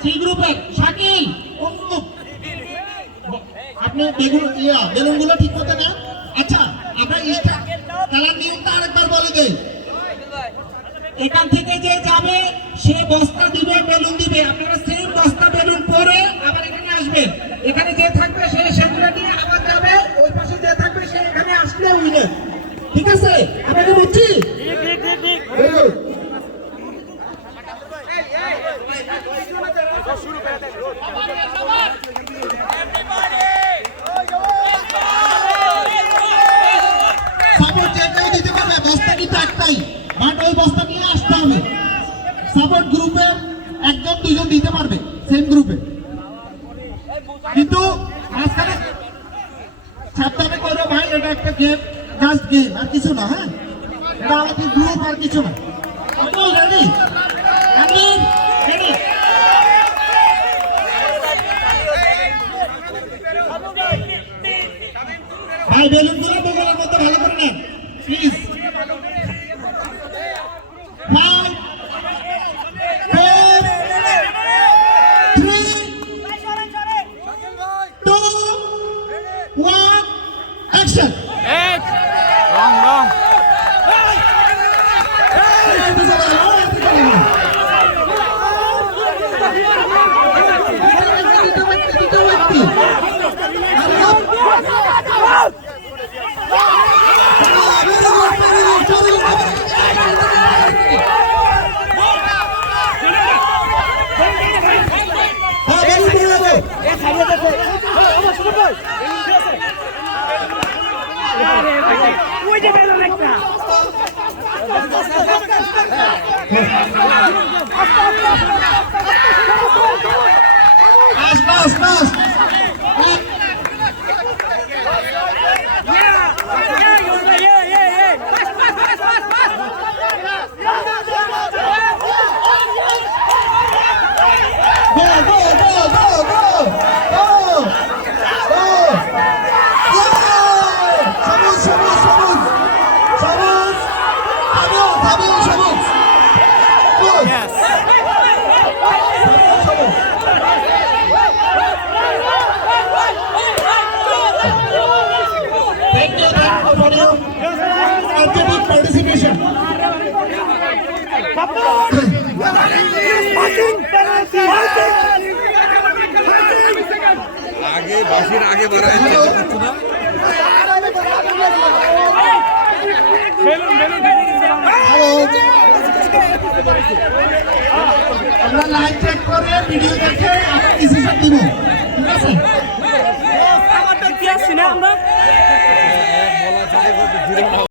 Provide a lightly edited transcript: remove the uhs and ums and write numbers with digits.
C গ্রুপের শাকিল অনুপ আপনি বেলুনগুলো ঠিক মতো না। আচ্ছা আমরা খেলার নিয়মটা আরেকবার বলে দেই। এখান থেকে যে যাবে সে বস্তা দিবে, বেলুন দিবে। আপনারা সেম বস্তা বেলুন পরে আবার এখানে আসবে। এখানে যে থাকবে সে সেগুলো নিয়ে আবার যাবে, ওই পাশে যে থাকবে সে এখানে আসলে উইনার। ঠিক আছে, আমরা কি বুঝছি? ঠিক। সাপোর্ট গ্রুপে একজন দুইজন দিতে পারবে সেম গ্রুপে, কিন্তু মাঝখানে সাবধানে করো ভাই, এটা একটা গেম, জাস্ট গেম আর কিছু না। হ্যাঁ, এটা আমাদের গ্রুপ আর কিছু না। রেডি রেডি রেডি ভাই, বেলুনগুলো বগলের মধ্যে ভালো করে নেন প্লিজ। 5 4 3 2 1 অ্যাকশন। Wrong. आगे बढ़ा আমরা লাইভ চেক করে ভিডিও দেখে আমরা ডিসিশন দিব। ঠিক আছে,